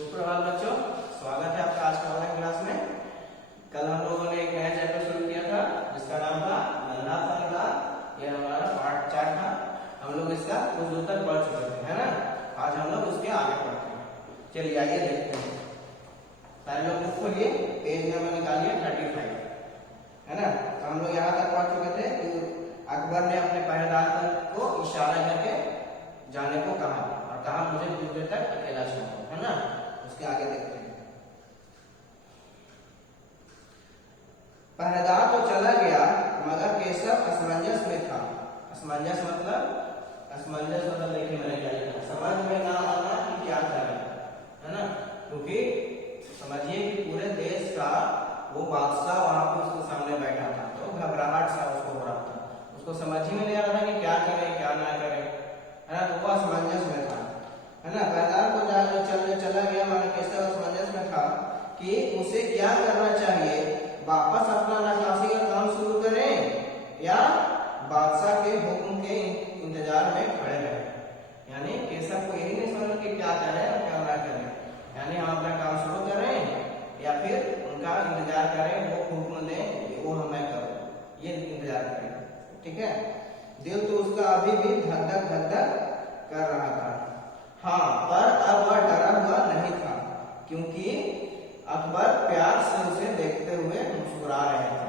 सुप्रभात बच्चों, स्वागत है आपका आज के ऑनलाइन क्लास में। कल हम लोगों ने एक नया चैप्टर शुरू किया था जिसका नाम था नन्हा सा निगाह। ये हमारा पार्ट 4 था। हम लोग इसका कुछ दूर तक पढ़ चुके थे, है ना। आज हम लोग उसके आगे पढ़ते हैं। चलिए आइए देखते हैं। सारे लोग बुक खोलिए, पेज नंबर निकालिए 35, है ना। तो हम लोग यहाँ तक पढ़ चुके थे कि अकबर ने अपने पहरेदार को इशारा करके जाने को कहा और कहा मुझे कुछ देर तक अकेला छोड़ो, है ना। उसके आगे देखते हैं। पहरेदार तो चला गया मगर केशव असमंजस में था। असमंजस मतलब देखिए मैंने क्या लिखा, समझ में ना आना कि क्या करें, है ना। क्योंकि समझिए कि पूरे देश का वो बादशाह वहां पे उसके सामने बैठा था, तो घबराहट सा उसको हो रहा था। उसको समझ ही में नहीं आ रहा था कि क्या करे क्या ना करे, है ना। तो वो असमंजस में था, है ना। पहरेदार को चला गया मगर केशव असमंजस में था कि उसे क्या करना चाहिए, वापस अपना नक्काशी का काम शुरू करें या बादशाह के हुक्म के इंतजार में खड़े रहे। यानी केशव को यही नहीं समझ कि क्या करें और क्या ना करें। यानी हम अपना काम शुरू करें या फिर उनका इंतजार करें, वो हुक्म दें वो हमें करो, ये इंतजार करें। ठीक है। दिल तो उसका अभी भी धक धक कर रहा था। हाँ, पर अब वह डरा हुआ नहीं था क्योंकि अकबर प्यार से उसे देखते हुए मुस्कुरा रहे थे,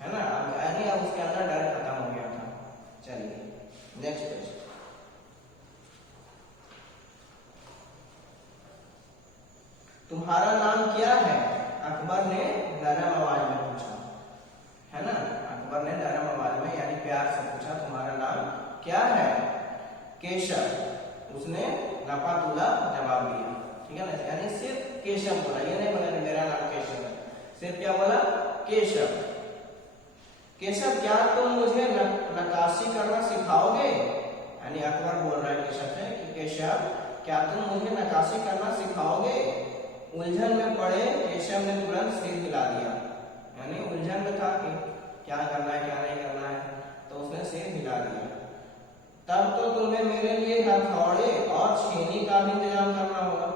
है ना। यानी अब उसके अंदर डर खत्म हो गया था। चलिए नेक्स्ट पेज। तुम्हारा नाम क्या है, अकबर ने नरम आवाज में पूछा, है ना। अकबर ने नरम आवाज में यानी प्यार से पूछा तुम्हारा नाम क्या है। केशव, उसने लपातुला जवाब दिया। ठीक है ना। यानी सिर्फ केशव बोला, ये नहीं बोला मेरा नाम केशव है, सिर्फ क्या बोला, केशव। केशव क्या तुम मुझे नक्काशी करना सिखाओगे। यानी अकबर बोल रहा है केशव से कि केशव क्या तुम मुझे नक्काशी करना सिखाओगे। उलझन में पड़े केशव ने तुरंत सिर हिला दिया। यानी उलझन में था कि क्या करना है क्या नहीं करना है, तो उसने सिर हिला दिया। तब तो तुम्हें मेरे लिए हथौड़े और छेनी का भी इंतजाम करना होगा।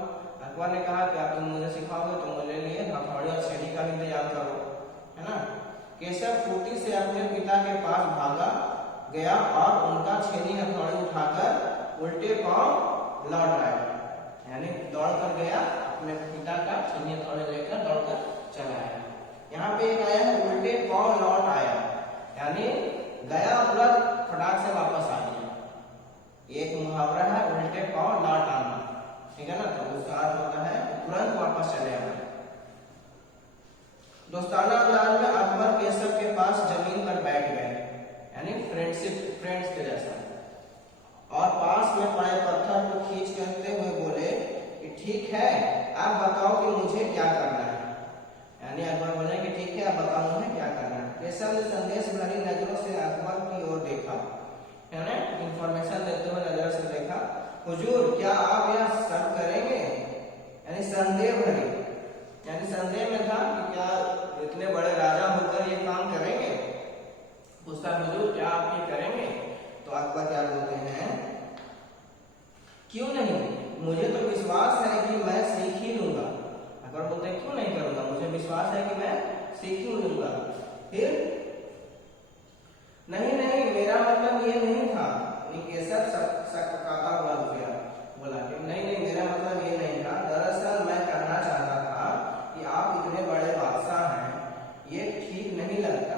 अकबर ने कहा क्या तुम मुझे सिखाओगे तो मेरे लिए हथौड़े और छेनी का भी इंतजाम करो, है ना। केशव फुर्ती से अपने पिता के पास भागा गया और उनका छेनी हथौड़ी उठाकर उल्टे पांव लौट आया। यानी दौड़ कर गया, अपने पिता का छेनी हथौड़ी लेकर दौड़कर चला आया। यहाँ पे एक आया है उल्टे पांव लौट आया, यानी गया तुरंत फटाक से वापस आ गया। एक मुहावरा है उल्टे पांव लौट आना, ठीक है ना। तो उसका अर्थ होता है तुरंत वापस चले आना। दोस्ताना अंदाज में अकबर केशव के पास जमीन पर बैठ गए, यानी फ्रेंड्स के जैसा, और पास में पड़े पत्थर को खींच करते हुए बोले कि ठीक है आप बताओ कि मुझे क्या करना है। यानी अकबर बोले कि ठीक है आप बताओ मुझे क्या करना है। केशव ने संदेश भरी नजरों से अकबर की ओर देखा, यानी इंफॉर्मेशन देते हुए नजर से देखा। हुजूर क्या आप यह सब करेंगे। यानी संदेह भरी, यानी संदेह में था कि क्या इतने बड़े राजा होकर ये काम करेंगे। पूछता हुजूर क्या आप ये करेंगे। तो अकबर क्या बोलते हैं, क्यों नहीं, मुझे तो विश्वास है कि मैं सीख ही लूंगा। अकबर बोलते हैं क्यों नहीं करूंगा, मुझे विश्वास है कि मैं सीख ही लूंगा। फिर नहीं मेरा मतलब ये नहीं था। केशव सकपकाता हुआ गया, बोला कि नहीं मेरा मतलब ये नहीं था। दरअसल मैं कहना चाहता था कि आप इतने बड़े बादशाह हैं, ये ठीक नहीं लगता।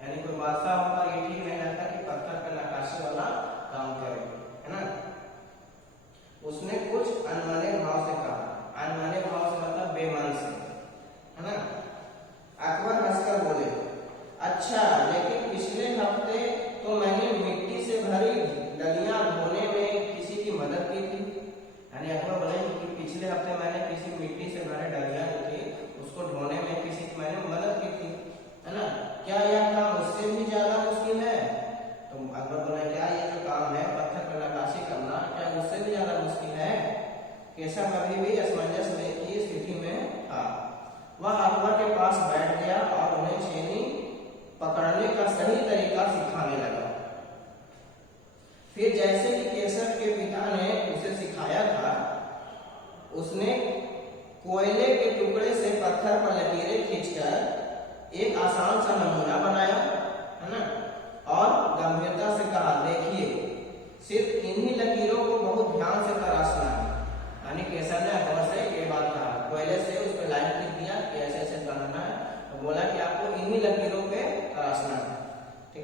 यानी कोई बादशाह होगा ये ठीक नहीं लगता कि पत्थर का नक्काशी वाला काम करे, है ना। उसने कुछ अनमने भाव से कहा। अनमने भाव से मतलब बेमान से, है ना। अकबर हंसकर बोले अच्छा, लेकिन पिछले हफ्ते तो मैंने मिट्टी से भरी डलियां धोने में किसी की मदद की थी। यानी अकबर बोले कि पिछले हफ्ते मैंने किसी मिट्टी से भरे डलियां जो थी उसको धोने में किसी की मैंने मदद की थी, है ना। क्या यह काम उससे भी ज्यादा मुश्किल है। तो अकबर बोले क्या ये जो काम है पत्थर पर नक्काशी करना क्या उससे भी ज्यादा मुश्किल है। केशव अभी भी असमंजस की स्थिति में था। वह अकबर के पास बैठ गया और उन्हें छेनी पकड़ने का सही तरीका सिखाने लगा। फिर जैसे कि केशव के पिता ने उसे सिखाया था उसने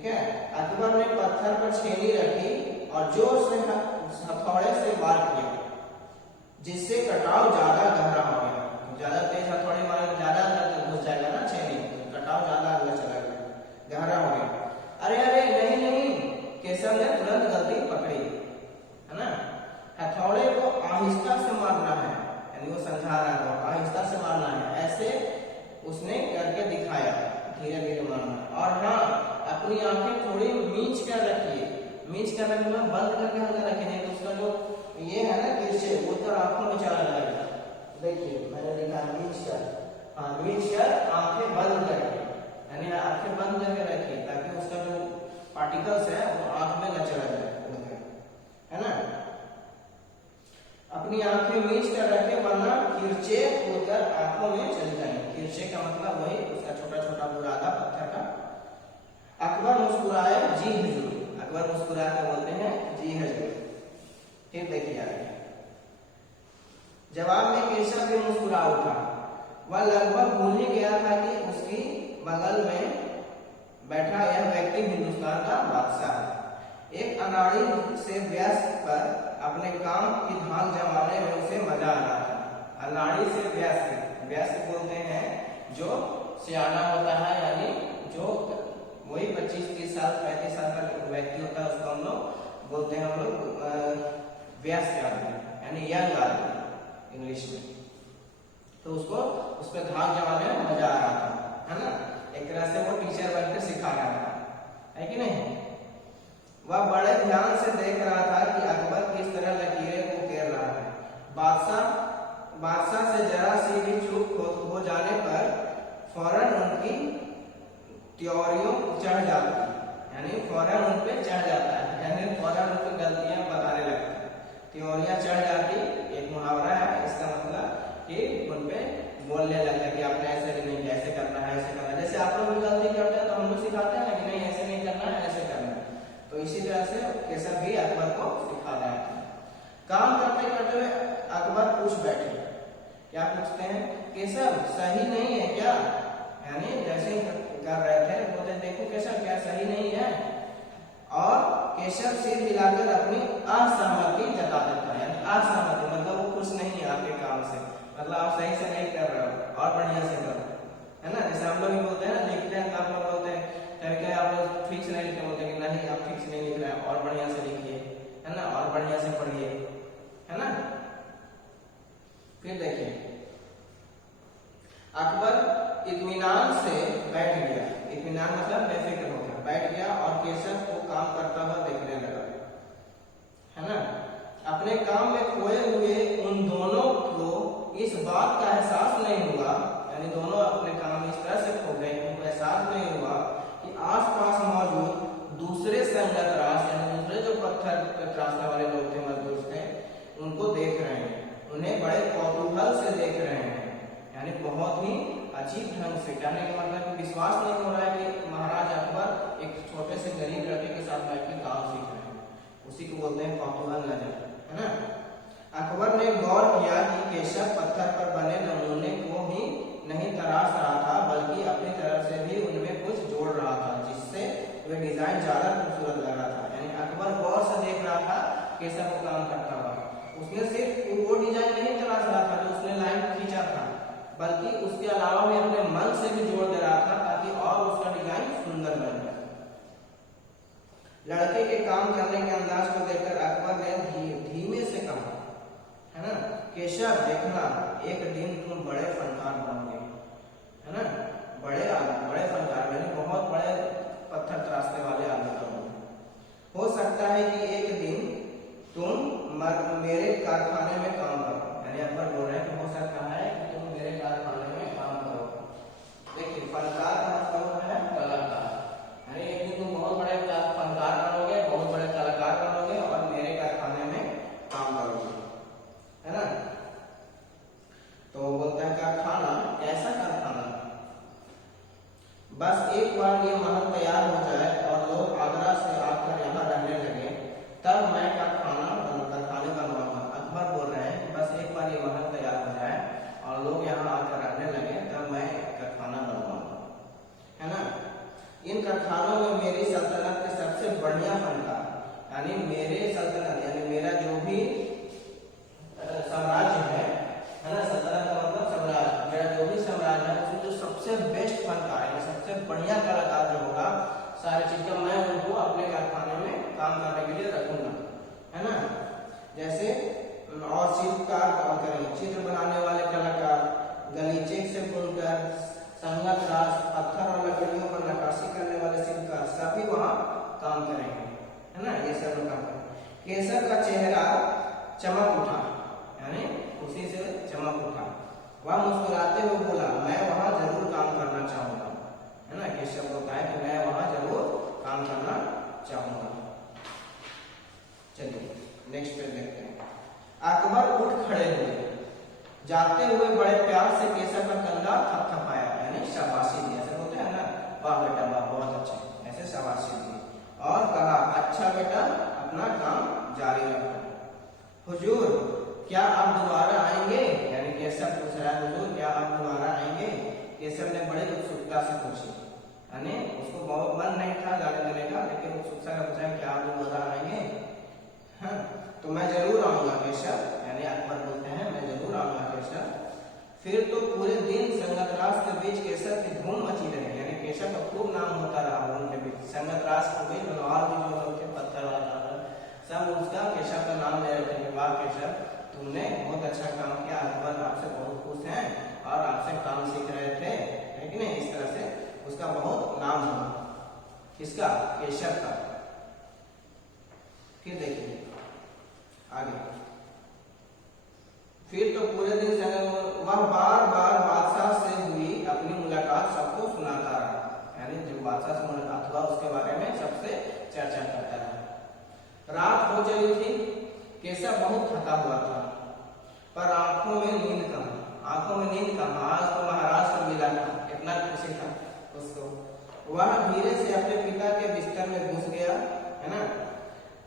ठीक है। अकबर ने पत्थर पर छेनी रखी और जोर से हथौड़े से वार किया, जिससे कटाव ज्यादा गहरा हो गया। ज्यादा तेज हथौड़े मारे तो ज्यादा अंदर तक घुस जाएगा ना छेनी, तो कटाव ज्यादा अंदर चला गया, गहरा हो गया। अरे अरे नहीं नहीं, केशव ने तुरंत गलती पकड़ी, है ना। हथौड़े को आहिस्ता से मारना है, यानी वो समझा रहा है आहिस्ता से मारना है, ऐसे उसने करके दिखाया, धीरे धीरे मारना। और हाँ, अपनी आंखें थोड़ी मींच कर रखिए, मींच कर रखना बंद करके अंदर रखिए, तो उसका जो ये है ना तिरछे वो तो आंखों में चला जाएगा। देखिए मैंने लिखा मींच कर, हाँ मींच कर आंखें बंद करके, यानी आंखें बंद करके रखिए ताकि उसका जो पार्टिकल्स है वो आंख में न चला जाए, है ना। अपनी आंखें मींच कर रखे वरना किरचे उड़कर आंखों में चले जाएंगे। किरचे का मतलब वही उसका छोटा छोटा बुरादा पत्थर का। अकबर मुस्कुराए, जी हुजूर। अकबर मुस्कुरा के बोलते हैं जी हुजूर। फिर देखिए आगे, जवाब में केशव भी मुस्कुरा उठा। वह लगभग भूल ही गया था कि उसकी बगल में बैठा यह व्यक्ति हिंदुस्तान का बादशाह है। एक अनाड़ी से व्यस्त पर अपने काम की धाक जमाने में उसे मजा आ रहा था। अनाड़ी से व्यस्त, व्यस्त बोलते हैं जो सियाना होता है, यानी जो वही 25-30 साल 35 साल का व्यक्ति होता है, उसको हम लोग बोलते हैं हम लोग व्यस्त आदमी, यानी यंग आदमी इंग्लिश में। तो उसको उस पर धाक जमाने में मजा आ रहा था, है ना। एक तरह से वो टीचर बनकर सिखा रहा था, है कि नहीं। वह बड़े ध्यान से देख रहा था कि अकबर किस तरह लकीरें को घेर रहा है। बादशाह से जरा सी भी चूक हो जाने पर फौरन उनकी त्योरियों चढ़ जाती, यानी फौरन उन पे चढ़ जाता है, यानी फौरन उनकी गलतियां बताने लगता है। त्योरियां चढ़ जाती एक मुहावरा है, इसका मतलब कि उन पे बोलने लगता है कि आपने ऐसे नहीं, ऐसे करना है, ऐसे करना है। जैसे आप लोग भी गलती करते हैं तो हम लोग सिखाते हैं कि नहीं ऐसे नहीं करना है, ऐसे करना है। तो इसी तरह से केशव भी अकबर को सिखा रहा है। काम करते करते हुए अकबर पूछ बैठे, क्या पूछते हैं, केशव सही नहीं है क्या, यानी जैसे कर रहे थे बोलते देखो केशव क्या सही नहीं है। और केशव सिर हिलाकर अपनी असहमति जता देता है, यानी असहमति मतलब वो खुश नहीं है आपके काम से, मतलब आप सही से नहीं कर रहे हो और बढ़िया से करो, है ना। जैसे हम लोग भी बोलते हैं ना, लिखते हैं तो आप लोग बोलते हैं कभी आप लोग ठीक से नहीं लिखते, बोलते हैं कि नहीं आप ठीक से नहीं लिख रहे हैं, और बढ़िया से लिखिए, है ना, और बढ़िया से पढ़िए, है ना। फिर देखिए अकबर इत्मीनान से बैठ गया, इत्मीनान मतलब बेफिक्र होकर बैठ गया और केशव को काम करता हुआ देखने लगा, है ना। अपने काम में खोए हुए उन दोनों को इस बात का एहसास नहीं हुआ, यानी दोनों अपने काम में इस तरह से खो गए, उनको एहसास नहीं हुआ कि आसपास मौजूद दूसरे संगत रास, यानी दूसरे जो पत्थर त्रासने वाले लोग थे, मजदूर थे, उनको देख रहे हैं, उन्हें बड़े कौतूहल से देख रहे हैं, यानी बहुत ही अजीब ढंग से। कहने का मतलब विश्वास नहीं हो रहा है कि महाराज अकबर एक छोटे से गरीब लड़के के साथ बैठ के काम सीख रहे हैं, उसी को बोलते हैं कौतूहल नजर, है ना। अकबर ने गौर किया कि केशव पत्थर पर बने नमूने को ही नहीं तराश रहा था, बल्कि अपनी तरफ से भी उनमें कुछ जोड़ रहा था, जिससे वह डिजाइन ज्यादा खूबसूरत लग रहा था। यानी अकबर गौर से देख रहा था केशव को काम करता हुआ, उसने सिर्फ वो डिजाइन नहीं तराश रहा था जो उसने लाइन खींचा था, बल्कि उसके अलावा भी अपने मन से भी जोड़ दे रहा था ताकि और उसका डिजाइन सुंदर बन जाए। लड़के के काम करने के अंदाज को देखकर अकबर ने धीमे से कहा, है ना, केशव देखना एक दिन तुम बड़े फनकार बनोगे, है ना, बड़े फनकार, यानी बहुत बड़े पत्थर तराशने वाले आदमी बनोगे। हो सकता है कि एक दिन तुम मेरे कारखाने में काम करो, यानी अकबर बोल रहे हैं कि हो सकता है कि तुम मेरे कारखाने में काम करो। देखिए फनकार का मतलब है कलाकार, यानी एक दिन तुम बहुत बड़े फनकार बनोगे, बहुत बड़े कलाकार बनोगे और मेरे कारखाने में काम करोगे, है ना। तो बोलता है कारखाना, ऐसा कारखाना बस एक बार ये महल तैयार हो जाए और लोग आगरा से आकर यहाँ रहने लगे, तब मैं कारखाने बनवाऊंगा। अकबर बोल जैसे और शिल्पकार कौन करेंगे, चित्र बनाने वाले कलाकार, गलीचे से बुनकर, संगत रास, पत्थर और लकड़ियों पर नक्काशी करने वाले शिल्पकार सभी वहाँ काम करेंगे, है ना, ये सब काम करेंगे। केसर का चेहरा चमक उठा, यानी खुशी से चमक उठा। वह मुस्कुराते हुए बोला, मैं वहाँ जरूर काम करना चाहूंगा, है ना। केशव बोलता है कि मैं वहाँ जरूर काम करना चाहूंगा। चलिए नेक्स्ट पेज देखते हैं। अकबर उठ खड़े हुए, जाते हुए बड़े प्यार से केसर का कंधा थपथपाया, यानी शाबाशी दी, ऐसे बोलते हैं ना, वाह बेटा वाह बहुत अच्छे, ऐसे शाबाशी दी और कहा, अच्छा बेटा अपना काम जारी रखो। हुजूर क्या आप दोबारा आएंगे, यानी केशव पूछ रहा है, हुजूर क्या आप दोबारा आएंगे। केशव ने बड़ी उत्सुकता से पूछी, यानी उसको बहुत मन नहीं था जाने देने का, लेकिन उत्सुकता से पूछा क्या आप दोबारा आएंगे। हाँ तो मैं जरूर आऊंगा केशव, यानी अकबर बोलते हैं मैं जरूर आऊंगा केशव। फिर तो पूरे दिन संगतरास के बीच केशव की धूम मची रही, यानी केशव का खूब नाम होता रहा उनके बीच। संगतरास के बीच और भी जो लोग थे पत्थर वाला सब उसका केशव का नाम ले रहे थे, वाह केशव तुमने बहुत अच्छा काम किया, अकबर आपसे बहुत खुश हैं और आपसे काम सीख रहे थे, है कि नहीं। इस तरह से उसका बहुत नाम हुआ, किसका, केशव का। फिर देखिए आगे, फिर तो पूरे दिन वह बार बार बादशाह से हुई अपनी मुलाकात सबको सुनाता रहा, यानी जब बादशाह से मुलाकात हुआ उसके बारे में सबसे चर्चा करता रहा। रात हो चली थी, केशव बहुत थका हुआ था, पर आंखों में नींद कम, आंखों में नींद कम। आज तो महाराज को मिला था, कितना खुशी था उसको। वह धीरे से अपने पिता के बिस्तर में घुस गया, है ना।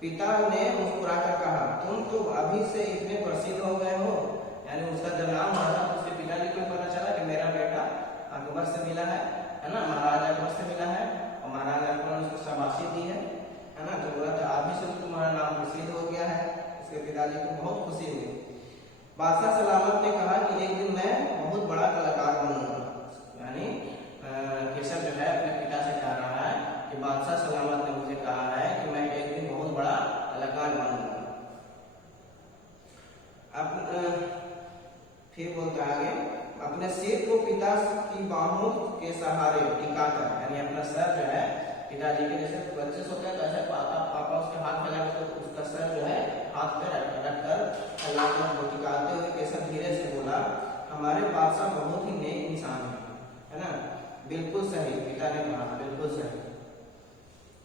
पिता ने मुस्कुराकर कहा, तुम तो अभी से इतने प्रसिद्ध हो गए हो, यानी उसका जब नाम हुआ था उसके पिताजी को पता चला कि मेरा बेटा अकबर से मिला है ना, महाराज अकबर से मिला है, और महाराज अकबर ने उसको शाबाशी दी है ना। तो बोला था अभी से तुम्हारा नाम प्रसिद्ध हो गया है। उसके पिताजी को बहुत खुशी हुई। बादशाह सलामत ने कहा कि एक दिन मैं बहुत बड़ा कलाकार बनूंगा, यानी केशव जो है अपने पिता से कह रहा है कि बादशाह सलामत ने मुझे कहा है कि मैं एक दिन बहुत बड़ा कलाकार बनूंगा। फिर बोलता आगे, अपने सिर को पिता की बाहों के सहारे टिकाकर, यानी अपना सर जो है पिताजी के जैसे बच्चे सोते हैं तो ऐसे पापा उसके हाथ में लगा, तो उसका सर जो है हाथ पे रखकर अल्लाह को टिकाते हुए केशव धीरे से बोला, हमारे बादशाह बहुत ही नेक इंसान है ना। बिल्कुल सही, पिता ने कहा बिल्कुल सही।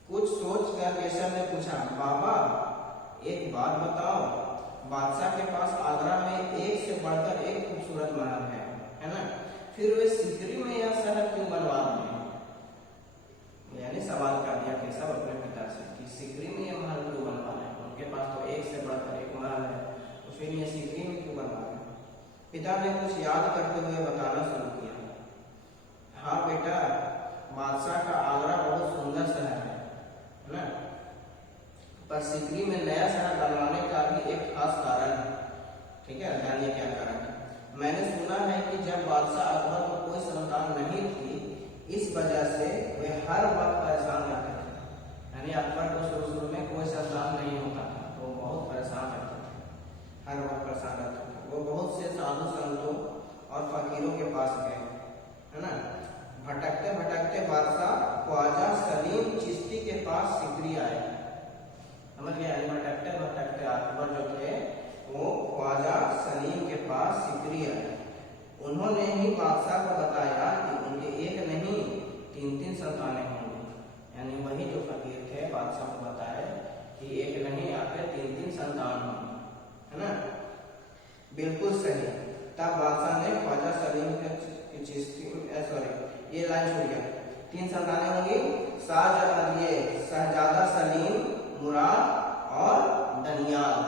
कुछ सोच कर केशव ने पूछा, बाबा एक बात बताओ, बादशाह के पास आगरा में एक से बढ़कर एक खूबसूरत महल है ना, फिर वे सिकरी में यह शहर क्यों बनवा रहे हैं। यानी सवाल कर दिया केशव अपने पिता से कि सिकरी में यह महल क्यों बनवा रहे हैं, उनके पास तो एक से बढ़कर एक महल है, तो फिर ये सिकरी में क्यों बनवा रहे हैं। पिता ने कुछ याद करते हुए बताना शुरू किया, हाँ बेटा बादशाह का आगरा बहुत सुंदर शहर है ना, पर सिकरी में नया शहर बनवाने का भी एक खास कारण है। ठीक है, जानिए क्या कारण है। मैंने सुना है कि जब बादशाह अकबर को कोई संतान नहीं थी, इस वजह से वे हर वक्त परेशान रहते थे, यानी अकबर को शुरू में कोई संतान नहीं होता था तो वो बहुत परेशान रहते थे, हर वक्त परेशान रहते थे। वो बहुत से साधु संतों और फकीरों के पास गए, है ना। भटकते भटकते बादशाह ख्वाजा सलीम चिश्ती के पास सिकरी आए, समझ गए। भटकते भटकते अकबर जो थे वो ख्वाजा सलीम के पास सिकरी आए। उन्होंने ही बादशाह को बताया कि उनके एक नहीं 3-3 संतानें होंगी, यानी वही जो फकीर थे बादशाह को बताए कि एक नहीं आपके 3-3 संतान होंगे, है ना। बिल्कुल सही। तब बादशाह ने ख्वाजा सलीम के ये लाइन छोड़िए, 3 संतानें होंगी, शहजादा सलीम, मुराद और दनियाल।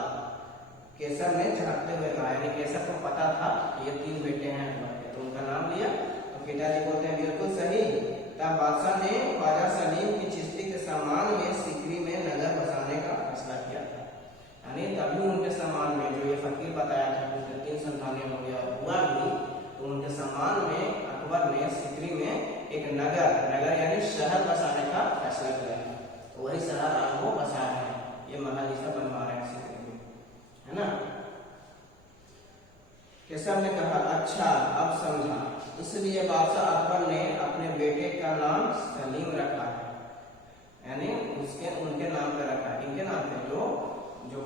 केशव ने झड़कते हुए कहा, यानी केशव को पता था कि ये 3 बेटे हैं, तो उनका नाम लिया। तो पिताजी बोलते हैं बिल्कुल सही। तब बादशाह ने ख्वाजा सलीम की चिश्ती के सम्मान में सिकरी में नगर बसाने का फैसला किया था, यानी तभी उनके सम्मान में जो ये फकीर बताया था कि उनके 3 संतानें हो गया हुआ भी, तो उनके सम्मान में अकबर ने सिकरी में एक नगर यानी शहर बसाने का फैसला किया है। तो वही शहर आज वो बसाया है, ये महल बनवा रहे हैं सिकरी में, केशव ने कहा अच्छा अब समझा, इसलिए बादशाह अकबर ने अपने बेटे का नाम सलीम रखा है, यानी उनके नाम पे रखा है। इनके नाम पे जो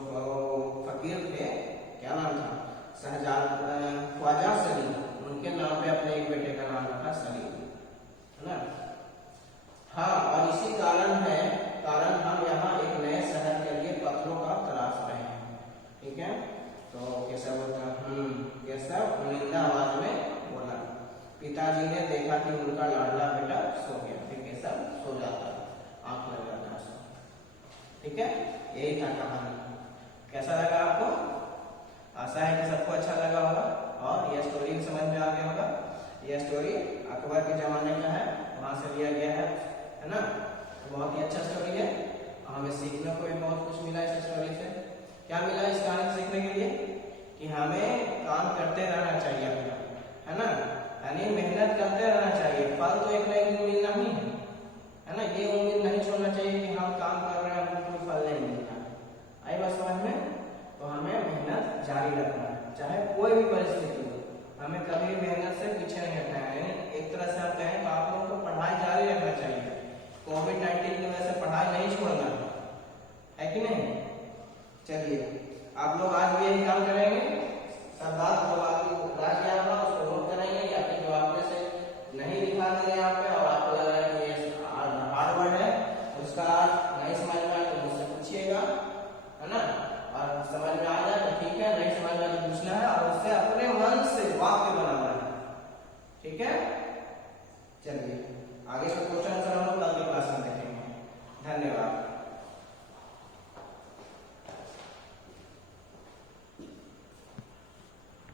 फकीर थे, क्या नाम था, ख्वाजा सलीम, उनके नाम पे अपने एक बेटे का नाम रखा सलीम, है ना। हाँ, और इसी कारण हम यहाँ एक नए शहर के लिए पत्थरों का तलाश रहे हैं। ठीक है, तो केशव बोलता केशव निंदा आवाज में बोला। पिताजी ने देखा कि उनका लाडला बेटा सो गया, फिर केशव सो जाता, आंख लग जाता है। ठीक है, यही था कहानी। कैसा लगा आपको? आशा है कि सबको अच्छा लगा होगा और यह स्टोरी समझ में आ गया होगा। यह स्टोरी अकबर के जमाने का है, वहां से लिया गया है ना। तो बहुत ही अच्छा स्टोरी है, हमें सीखने को भी बहुत कुछ मिला इस स्टोरी से। क्या मिला इस कहानी से सीखने के लिए? कि हमें काम करते रहना चाहिए अपना, है ना, यानी मेहनत करते रहना चाहिए। फल तो एक ना एक दिन मिलना ही है ना। ये उम्मीद नहीं छोड़ना चाहिए कि हम काम कर रहे हैं, हमको कोई फल नहीं मिलता। आई बात समझ में? तो हमें मेहनत जारी रखना है, चाहे कोई भी परिस्थिति हो, हमें कभी भी मेहनत से पीछे नहीं हटना है। एक तरह से आप कहें तो आप लोगों को पढ़ाई जारी रखना चाहिए। कोविड-19 की वजह से पढ़ाई नहीं छोड़ना है कि नहीं। चलिए, आप लोग आज भी यही काम करेंगे, सब बात जो आपको रह गया उसको नोट करेंगे, या फिर जो आपने से नहीं लिखा है यहाँ पे और आपको लग रहा है कि ये हार्ड वर्ड है, उसका नहीं समझ में आए तो मुझसे पूछिएगा, है ना। और समझ में आ जाए तो ठीक है, नहीं समझ में आए तो पूछना है और उससे अपने मन से वाक्य बनाना है। ठीक है, चलिए आगे का क्वेश्चन